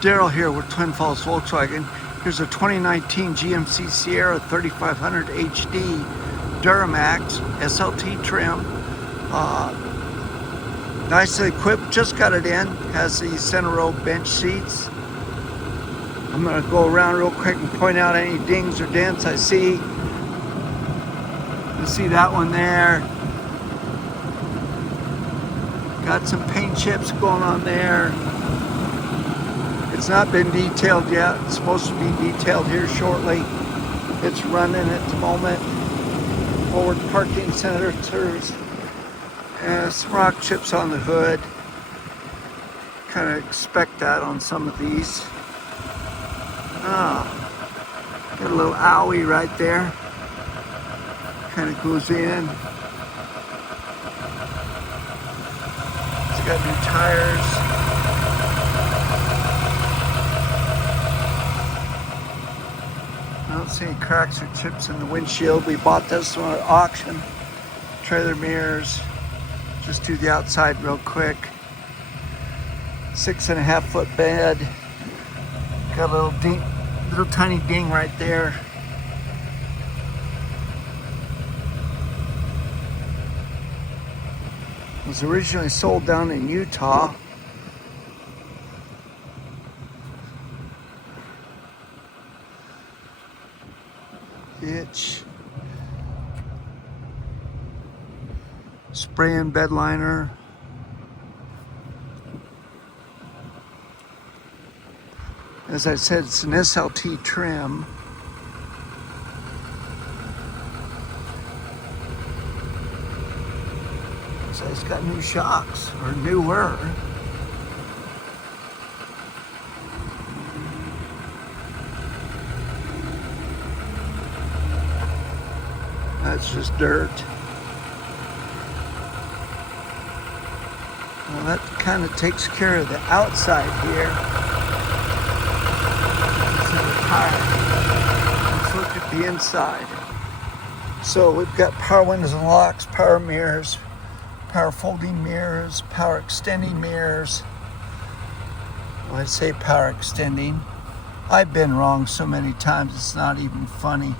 Daryl here with Twin Falls Volkswagen. Here's a 2019 GMC Sierra 3500 HD Duramax SLT trim. Nicely equipped, just got it in. Has the center row bench seats. I'm going to go around real quick and point out any dings or dents I see. You see that one there. Got some paint chips going on there. It's not been detailed yet. It's supposed to be detailed here shortly. It's running at the moment. Forward parking sensors. Some rock chips on the hood. Kind of expect that on some of these. Got a little owie right there. Kind of goes in. It's got new tires. I don't see any cracks or chips in the windshield. We bought this one at auction. Trailer mirrors. Just do the outside real quick. 6.5 foot bed. Got a little ding, little tiny ding right there. It was originally sold down in Utah. Itch. Spray and bed liner. As I said, it's an SLT trim. So it's got new shocks, or newer. That's just dirt. Well, that kind of takes care of the outside here. Let's look at the inside. So we've got power windows and locks, power mirrors, power folding mirrors, power extending mirrors. When I say power extending, I've been wrong so many times it's not even funny.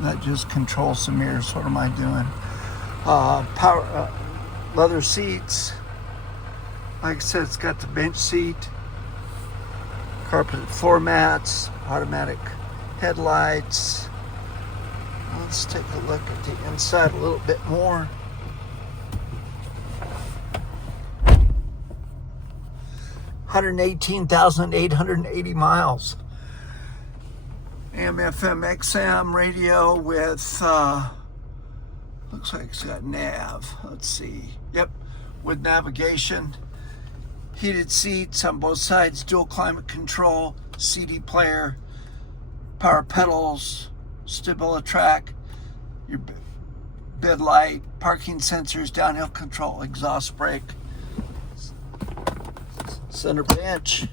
That just controls the mirrors. What am I doing? Power leather seats. Like I said, it's got the bench seat, carpeted floor mats, automatic headlights. Let's take a look at the inside a little bit more. $118,880 miles. AM/FM XM radio with looks like it's got nav. Let's see. Yep, with navigation, heated seats on both sides, dual climate control, CD player, power pedals, StabiliTrak, your bed light, parking sensors, downhill control, exhaust brake, center bench.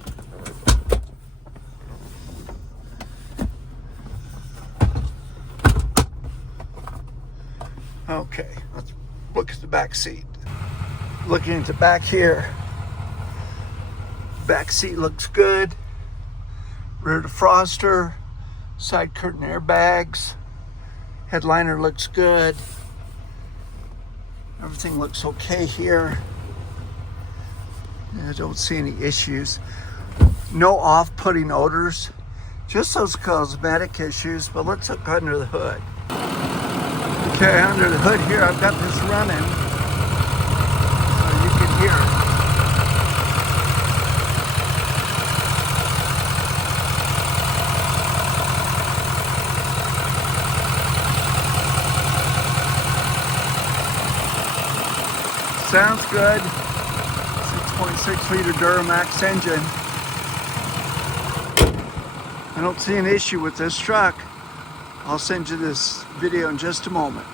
Okay, let's look at the back seat. Looking at the back here, back seat looks good. Rear defroster, side curtain airbags, headliner looks good. Everything looks okay here. I don't see any issues. No off-putting odors, just those cosmetic issues, but let's look under the hood. Okay, under the hood here, I've got this running, so you can hear it. Sounds good. It's a 6.6 liter Duramax engine. I don't see an issue with this truck. I'll send you this video in just a moment.